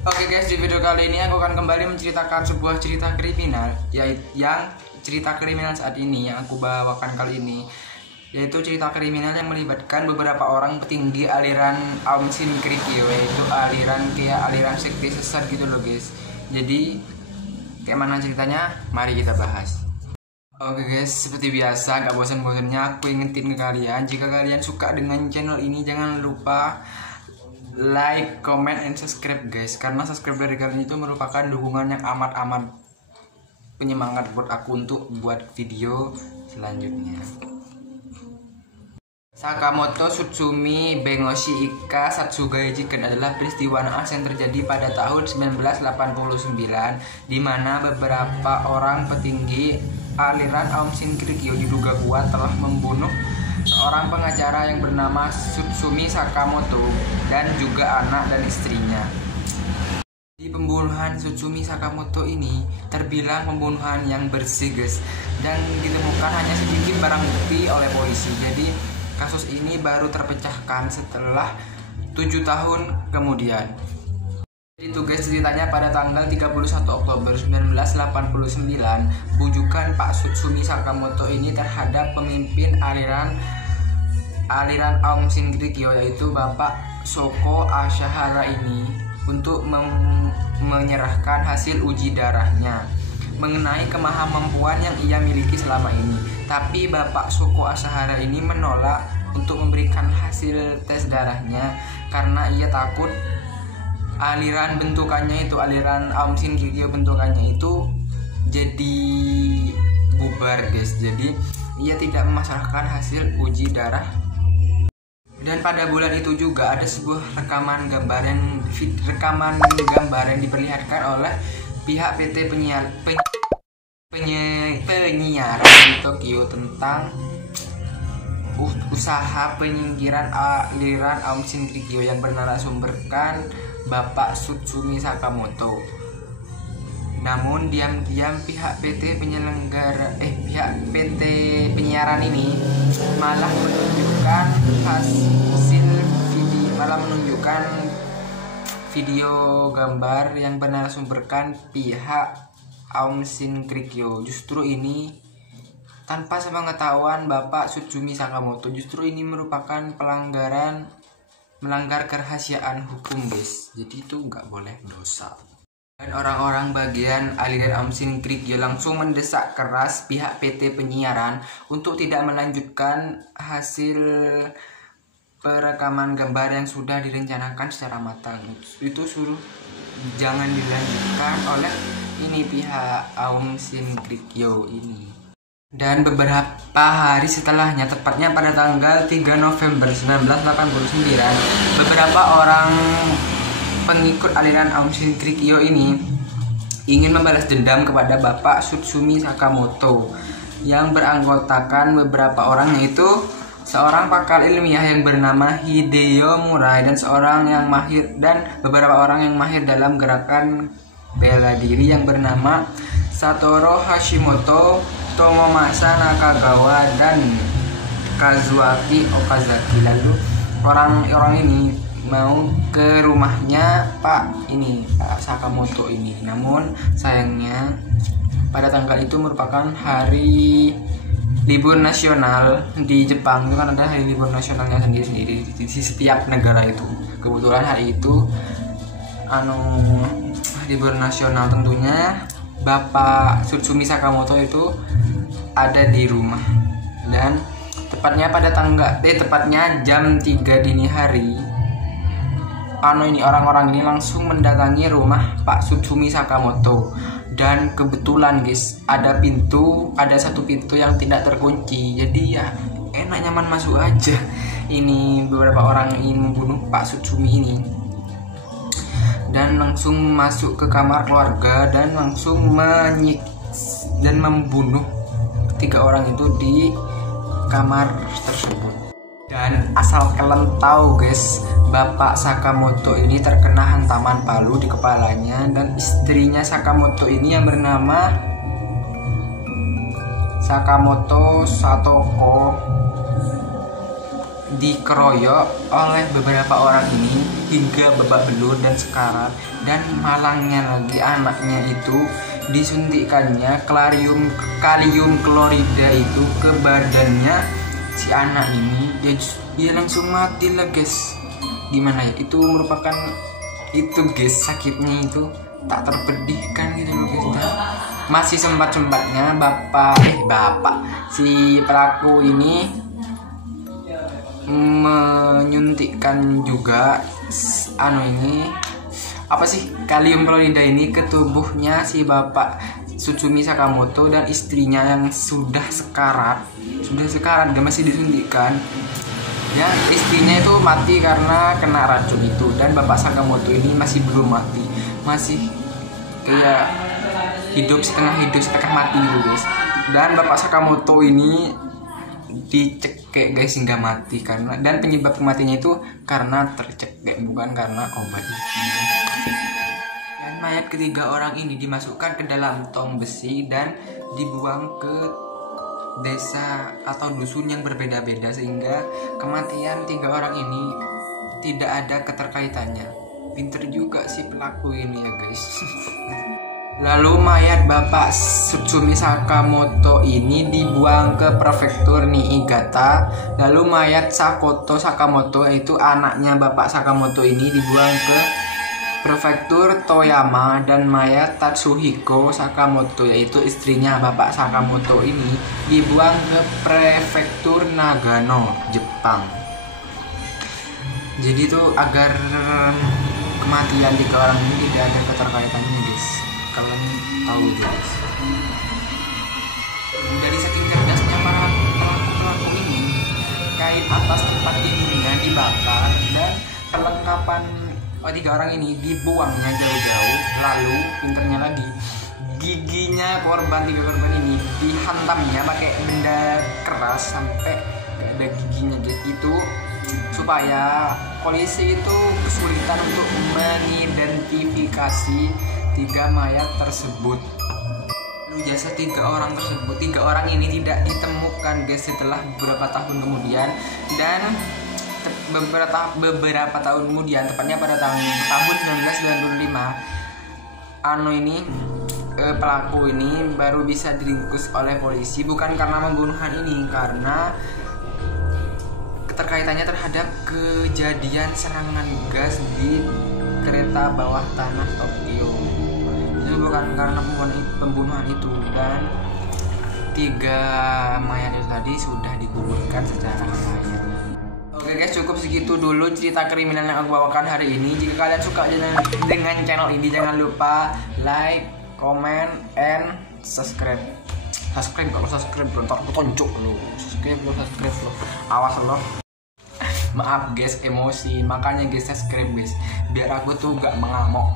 Oke guys, di video kali ini aku akan kembali menceritakan sebuah cerita kriminal cerita kriminal saat ini yang aku bawakan kali ini, yaitu cerita kriminal yang melibatkan beberapa orang petinggi aliran Aum Shinrikyo, yaitu aliran sekte sesat gitu loh guys. Jadi kayak mana ceritanya? Mari kita bahas. Oke guys, seperti biasa gak bosan-bosannya aku ingetin ke kalian, jika kalian suka dengan channel ini jangan lupa like, comment, and subscribe guys, karena subscribe dari kalian itu merupakan dukungan yang amat penyemangat buat aku untuk buat video selanjutnya. Sakamoto Tsutsumi Bengoshi Ika Satsugai Jiken adalah peristiwa naas yang terjadi pada tahun 1989, di mana beberapa orang petinggi aliran Aum Shinrikyo diduga kuat telah membunuh seorang pengacara yang bernama Tsutsumi Sakamoto dan juga anak dan istrinya. Di pembunuhan Tsutsumi Sakamoto ini terbilang pembunuhan yang bersih guys, dan ditemukan hanya sedikit barang bukti oleh polisi. Jadi kasus ini baru terpecahkan setelah 7 tahun kemudian. Itu guys ceritanya pada tanggal 31 Oktober 1989, bujukan Pak Tsutsumi Sakamoto ini terhadap pemimpin aliran Aum Shinrikyo, yaitu Bapak Shoko Asahara ini, untuk menyerahkan hasil uji darahnya mengenai kemampuan yang ia miliki selama ini. Tapi Bapak Shoko Asahara ini menolak untuk memberikan hasil tes darahnya karena ia takut aliran Aum Shinrikyo bentukannya itu jadi bubar guys. Jadi ia tidak memasarkan hasil uji darah. Dan pada bulan itu juga ada sebuah rekaman gambar yang diperlihatkan oleh pihak PT penyiaran di Tokyo tentang usaha penyingkiran aliran Aum Shinrikyo yang bernarasumberkan Bapak Tsutsumi Sakamoto. Namun diam-diam pihak PT penyiaran ini malah menunjukkan video gambar yang bernarasumberkan pihak Aum Shinrikyo. Justru ini tanpa sepengetahuan Bapak Tsutsumi Sakamoto. Justru ini merupakan melanggar kerahasiaan hukum guys. Jadi itu nggak boleh dosa. Dan orang-orang bagian aliran Aum Shinrikyo langsung mendesak keras pihak PT penyiaran untuk tidak melanjutkan hasil perekaman gambar yang sudah direncanakan secara matang. Itu suruh jangan dilanjutkan oleh pihak Aum Shinrikyo ini. Dan beberapa hari setelahnya, tepatnya pada tanggal 3 November 1989, beberapa orang pengikut aliran Aum Shinrikyo ini ingin membalas dendam kepada Bapak Tsutsumi Sakamoto yang beranggotakan beberapa orang, yaitu seorang pakar ilmiah yang bernama Hideo Murai dan beberapa orang yang mahir dalam gerakan bela diri yang bernama Satoru Hashimoto, Tomomasa Nakagawa, dan Kazuaki Okazaki. Lalu orang ini mau ke rumahnya Pak Sakamoto ini. Namun sayangnya pada tanggal itu merupakan hari libur nasional di Jepang. Itu kan ada hari libur nasionalnya sendiri-sendiri di setiap negara itu. Kebetulan hari itu libur nasional, tentunya Bapak Tsutsumi Sakamoto itu ada di rumah. Dan tepatnya jam 3 dini hari, orang-orang ini langsung mendatangi rumah Pak Tsutsumi Sakamoto. Dan kebetulan guys, ada satu pintu yang tidak terkunci. Jadi ya enak nyaman masuk aja. Ini beberapa orang ingin membunuh Pak Tsutsumi ini, dan langsung masuk ke kamar keluarga dan langsung membunuh 3 orang itu di kamar tersebut. Dan asal kalian tahu guys, Bapak Sakamoto ini terkena hantaman palu di kepalanya, dan istrinya Sakamoto ini yang bernama Sakamoto Satoko dikeroyok oleh beberapa orang ini hingga babak belur dan sekarat. Dan malangnya lagi, anaknya itu disuntikannya kalium klorida itu ke badannya si anak ini, dia langsung mati lah guys. Gimana ya, itu merupakan itu guys, sakitnya itu tak terpedihkan gitu loh guys. Dan masih sempat-sempatnya bapak si pelaku ini menyuntikkan juga kalium klorida ini ke tubuhnya si bapak Tsutsumi Sakamoto dan istrinya yang sudah sekarat dan masih disuntikkan. Ya, istrinya itu mati karena kena racun itu, dan bapak Sakamoto ini masih belum mati, masih kayak hidup setengah mati gitu guys. Dan bapak Sakamoto ini dicekek guys hingga mati, dan penyebab kematiannya itu karena tercekek, bukan karena obat. Dan mayat ketiga orang ini dimasukkan ke dalam tong besi dan dibuang ke desa atau dusun yang berbeda-beda, sehingga kematian tiga orang ini tidak ada keterkaitannya. Pinter juga si pelaku ini ya guys. Lalu mayat bapak Tsutsumi Sakamoto ini dibuang ke prefektur Niigata. Lalu mayat Sakoto Sakamoto, yaitu anaknya bapak Sakamoto ini, dibuang ke prefektur Toyama. Dan mayat Tatsuhiko Sakamoto, yaitu istrinya bapak Sakamoto ini, dibuang ke prefektur Nagano, Jepang. Jadi itu agar kematian tiga orang ini tidak ada keterkaitannya guys. Kalian tahu guys. Dari saking cerdasnya para pelaku ini, kain atas tempat tidurnya dibakar dan perlengkapan tiga orang ini dibuangnya jauh-jauau. Lalu pinternya lagi, giginya tiga korban ini dihantamnya pakai benda keras sampai ada giginya gitu, supaya polisi itu kesulitan untuk mengidentifikasi tiga mayat tersebut. Lalu jasad tiga orang ini tidak ditemukan guys setelah beberapa tahun kemudian. Dan beberapa tahun kemudian, tepatnya pada tahun 1995, pelaku ini baru bisa diringkus oleh polisi, bukan karena pembunuhan ini, karena keterkaitannya terhadap kejadian serangan gas di kereta bawah tanah Tokyo. Itu bukan karena pembunuhan itu. Dan tiga mayat itu tadi sudah dikuburkan secara layak. Oke guys, cukup segitu dulu cerita kriminal yang aku bawakan hari ini. Jika kalian suka dengan channel ini, jangan lupa like, comment, and subscribe. Kalau subscribe ntar aku tonjok lo. Subscribe lo. Awas lo. Maaf guys, emosi. Makanya guys subscribe guys, biar aku tuh gak mengamuk.